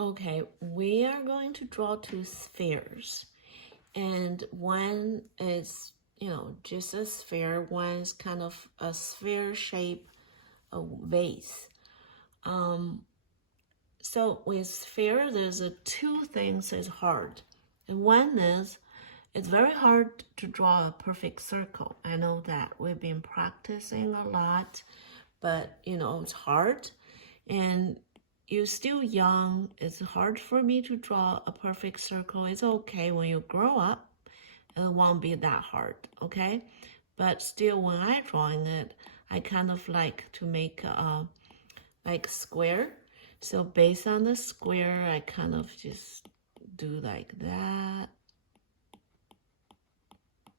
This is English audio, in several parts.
Okay, we are going to draw two spheres. And one is, just a sphere. One is kind of a sphere shape, a vase. So with sphere, there's two things is hard. And one is, it's very hard to draw a perfect circle. I know that we've been practicing a lot, but it's hard. And you're still young. It's hard for me to draw a perfect circle. It's okay when you grow up. It won't be that hard, okay? But still, when I'm drawing it, I kind of like to make like square. So based on the square, I kind of just do like that.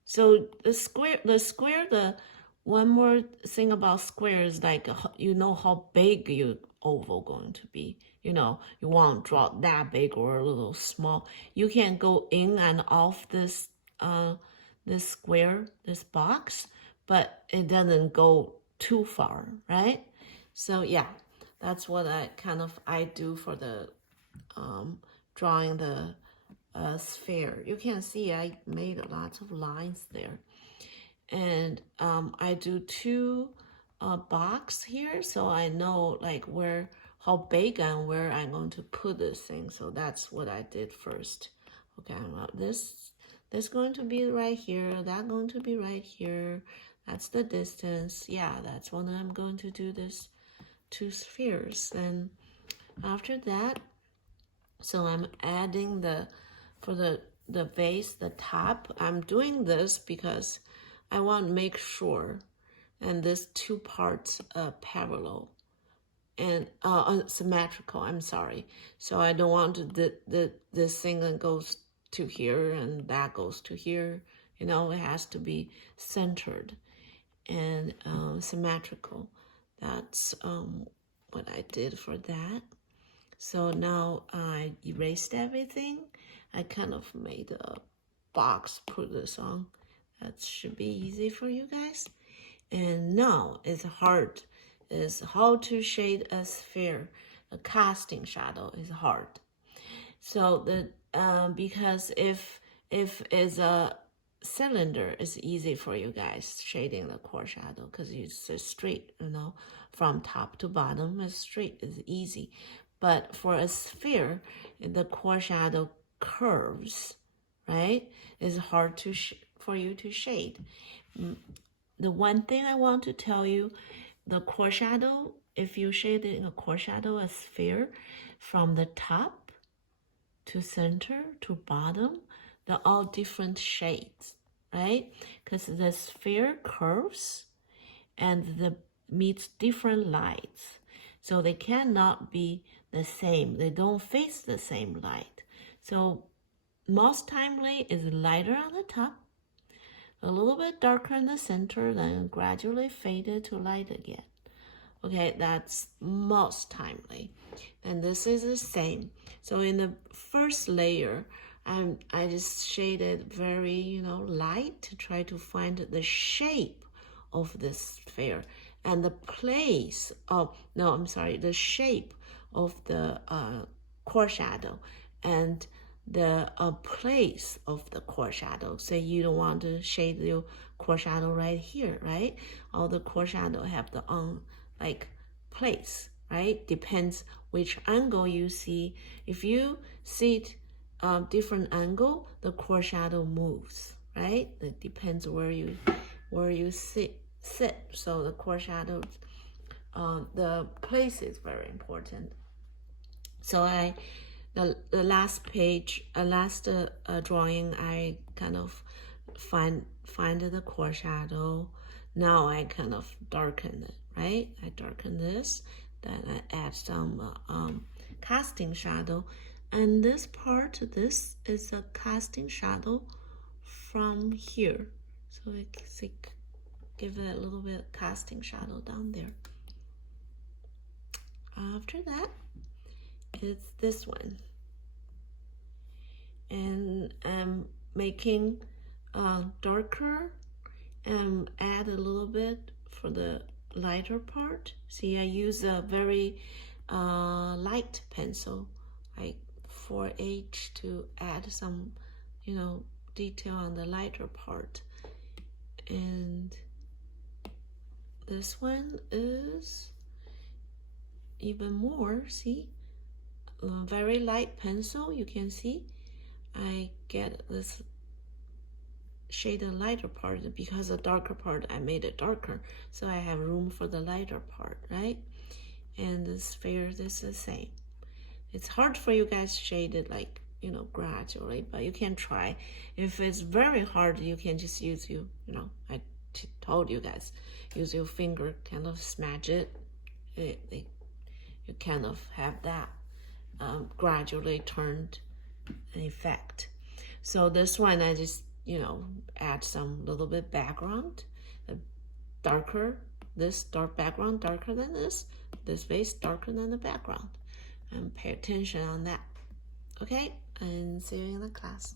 So the one more thing about square is like, how big your oval going to be. You won't draw that big or a little small. You can go in and off this square, this box, but it doesn't go too far, right? So yeah, that's what I do for the drawing the sphere. You can see I made lots of lines there. And I do two box here, so I know like how big and where I'm going to put this thing. So that's what I did first. Okay, this going to be right here, that going to be right here. That's the distance. Yeah, that's when I'm going to do this two spheres. And after that, so I'm adding for the base, the top. I'm doing this because I want to make sure, and this two parts parallel and symmetrical. I'm sorry. So I don't want this thing that goes to here and that goes to here. It has to be centered and symmetrical. That's what I did for that. So now I erased everything. I kind of made a box, put this on. That should be easy for you guys. And now it's hard. Is how to shade a sphere. A casting shadow is hard. So because if it's a cylinder, it's easy for you guys shading the core shadow because it's straight, from top to bottom is straight, is easy. But for a sphere, the core shadow curves, right? It's hard for you to shade. The one thing I want to tell you, the core shadow, if you shade in a core shadow, a sphere, from the top to center to bottom, they're all different shades, right? Because the sphere curves and meets different lights. So they cannot be the same. They don't face the same light. So most timely is lighter on the top, a little bit darker in the center, then gradually faded to light again. Okay, that's most timely. And this is the same. So in the first layer, I just shaded very, light to try to find the shape of this sphere and the place of, no, I'm sorry, the shape of the core shadow and the place of the core shadow. Say you don't want to shade your core shadow right here, right? All the core shadow have the place, right? Depends which angle you see. If you see it different angle, the core shadow moves, right? It depends where you sit. So the core shadow, the place is very important. So the last page, last drawing, I kind of find the core shadow. Now I kind of darken it, right? I darken this, then I add some casting shadow. And this part, this is a casting shadow from here. So I give it a little bit of casting shadow down there. After that, it's this one. And I'm making darker and add a little bit for the lighter part. See, I use a very light pencil, like 4H to add some, you know, detail on the lighter part. And this one is even more, see? Very light pencil, you can see. I get this shade the lighter part because the darker part, I made it darker. So I have room for the lighter part, right? And the sphere, this is the same. It's hard for you guys to shade it like, you know, gradually, but you can try. If it's very hard, you can just use you know, I told you guys, use your finger, kind of smash it. You kind of have that gradually turned effect. So this one, I just, you know, add some little bit background, darker, this dark background darker than this face darker than the background, and pay attention on that. Okay, and see you in the class.